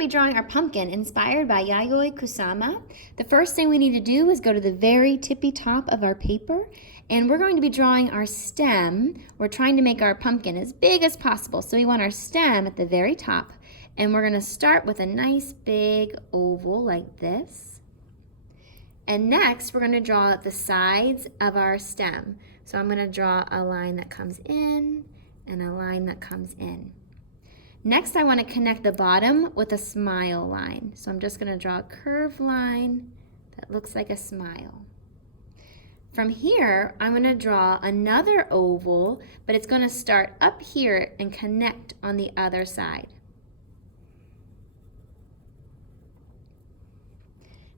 going to be drawing our pumpkin inspired by Yayoi Kusama. The first thing we need to do is go to the very tippy top of our paper, and we're going to be drawing our stem. We're trying to make our pumpkin as big as possible, so we want our stem at the very top, and we're going to start with a nice big oval like this. And next, we're going to draw the sides of our stem. So I'm going to draw a line that comes in and a line that comes in. Next, I want to connect the bottom with a smile line. So I'm just going to draw a curved line that looks like a smile. From here, I'm going to draw another oval, but it's going to start up here and connect on the other side.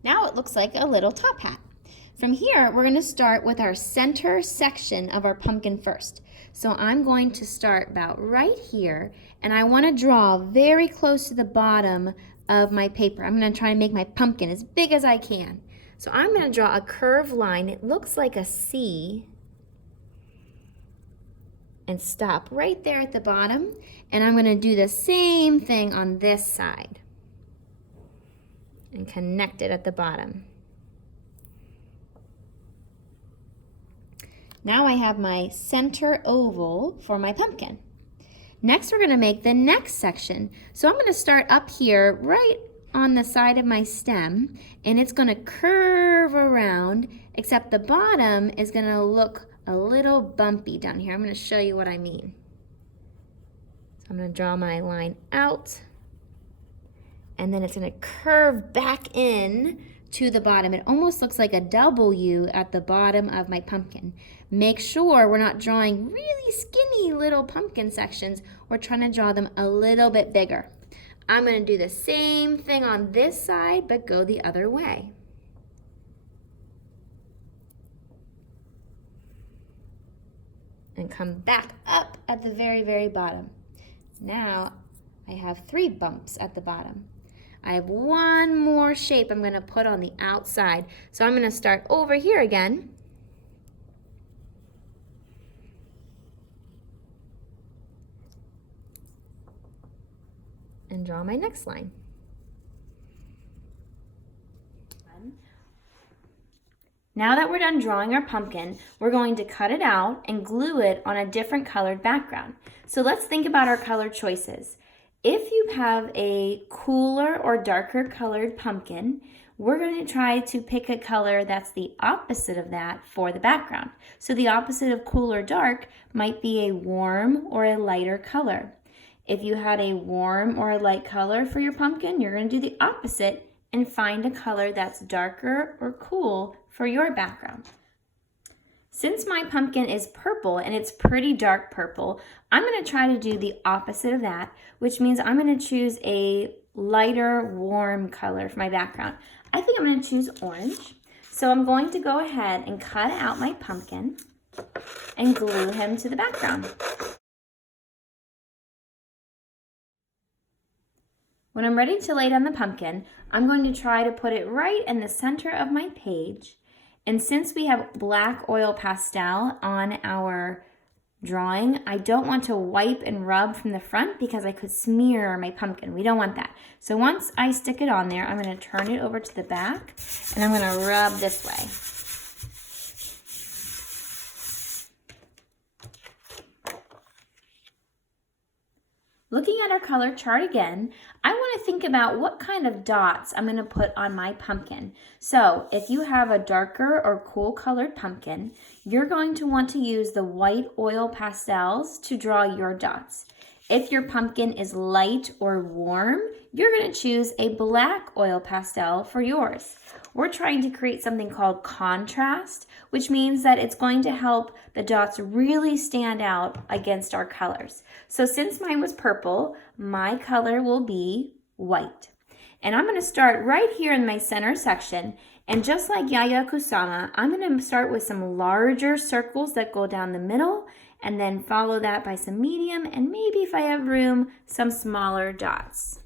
Now it looks like a little top hat. From here, we're going to start with our center section of our pumpkin first. So I'm going to start about right here, and I want to draw very close to the bottom of my paper. I'm going to try to make my pumpkin as big as I can. So I'm going to draw a curved line. It looks like a C, and stop right there at the bottom. And I'm going to do the same thing on this side and connect it at the bottom. Now I have my center oval for my pumpkin. Next, we're going to make the next section. So I'm going to start up here right on the side of my stem, and it's going to curve around, except the bottom is going to look a little bumpy down here. I'm going to show you what I mean. So I'm going to draw my line out, and then it's going to curve back in to the bottom. It almost looks like a W at the bottom of my pumpkin. Make sure we're not drawing really skinny little pumpkin sections. We're trying to draw them a little bit bigger. I'm going to do the same thing on this side, but go the other way. And come back up at the very, very bottom. Now I have 3 bumps at the bottom. I have one more shape I'm going to put on the outside. So I'm going to start over here again. And draw my next line. Now that we're done drawing our pumpkin, we're going to cut it out and glue it on a different colored background. So let's think about our color choices. If you have a cooler or darker colored pumpkin, we're going to try to pick a color that's the opposite of that for the background. So the opposite of cool or dark might be a warm or a lighter color. If you had a warm or a light color for your pumpkin, you're going to do the opposite and find a color that's darker or cool for your background. Since my pumpkin is purple and it's pretty dark purple, I'm going to try to do the opposite of that, which means I'm going to choose a lighter, warm color for my background. I think I'm going to choose orange. So I'm going to go ahead and cut out my pumpkin and glue him to the background. When I'm ready to lay down the pumpkin, I'm going to try to put it right in the center of my page. And since we have black oil pastel on our drawing, I don't want to wipe and rub from the front because I could smear my pumpkin. We don't want that. So once I stick it on there, I'm going to turn it over to the back and I'm going to rub this way. Looking at our color chart again, I want to think about what kind of dots I'm going to put on my pumpkin. So if you have a darker or cool colored pumpkin, you're going to want to use the white oil pastels to draw your dots. If your pumpkin is light or warm, you're going to choose a black oil pastel for yours. We're trying to create something called contrast, which means that it's going to help the dots really stand out against our colors. So since mine was purple, my color will be white. And I'm going to start right here in my center section. And just like Yayoi Kusama, I'm going to start with some larger circles that go down the middle and then follow that by some medium and maybe if I have room, some smaller dots.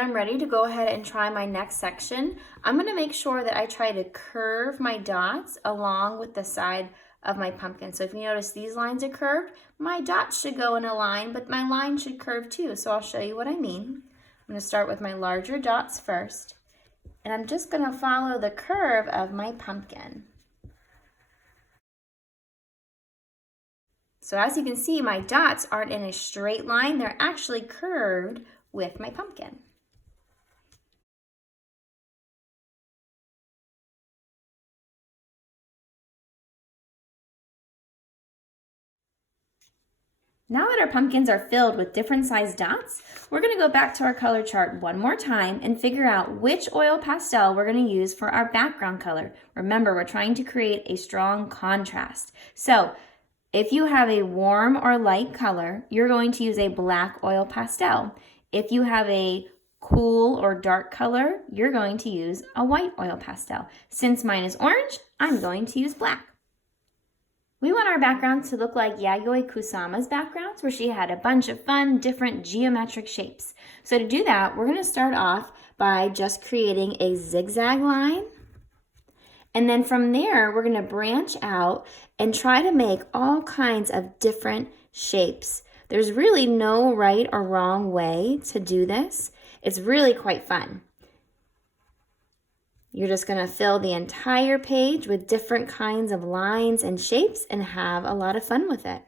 I'm ready to go ahead and try my next section, I'm going to make sure that I try to curve my dots along with the side of my pumpkin. So if you notice these lines are curved, my dots should go in a line, but my line should curve too. So I'll show you what I mean. I'm going to start with my larger dots first, and I'm just going to follow the curve of my pumpkin. So as you can see, my dots aren't in a straight line, they're actually curved with my pumpkin. Now that our pumpkins are filled with different sized dots, we're going to go back to our color chart one more time and figure out which oil pastel we're going to use for our background color. Remember, we're trying to create a strong contrast. So if you have a warm or light color, you're going to use a black oil pastel. If you have a cool or dark color, you're going to use a white oil pastel. Since mine is orange, I'm going to use black. We want our background to look like Yayoi Kusama's backgrounds, where she had a bunch of fun, different geometric shapes. So to do that, we're going to start off by just creating a zigzag line. And then from there, we're going to branch out and try to make all kinds of different shapes. There's really no right or wrong way to do this. It's really quite fun. You're just going to fill the entire page with different kinds of lines and shapes and have a lot of fun with it.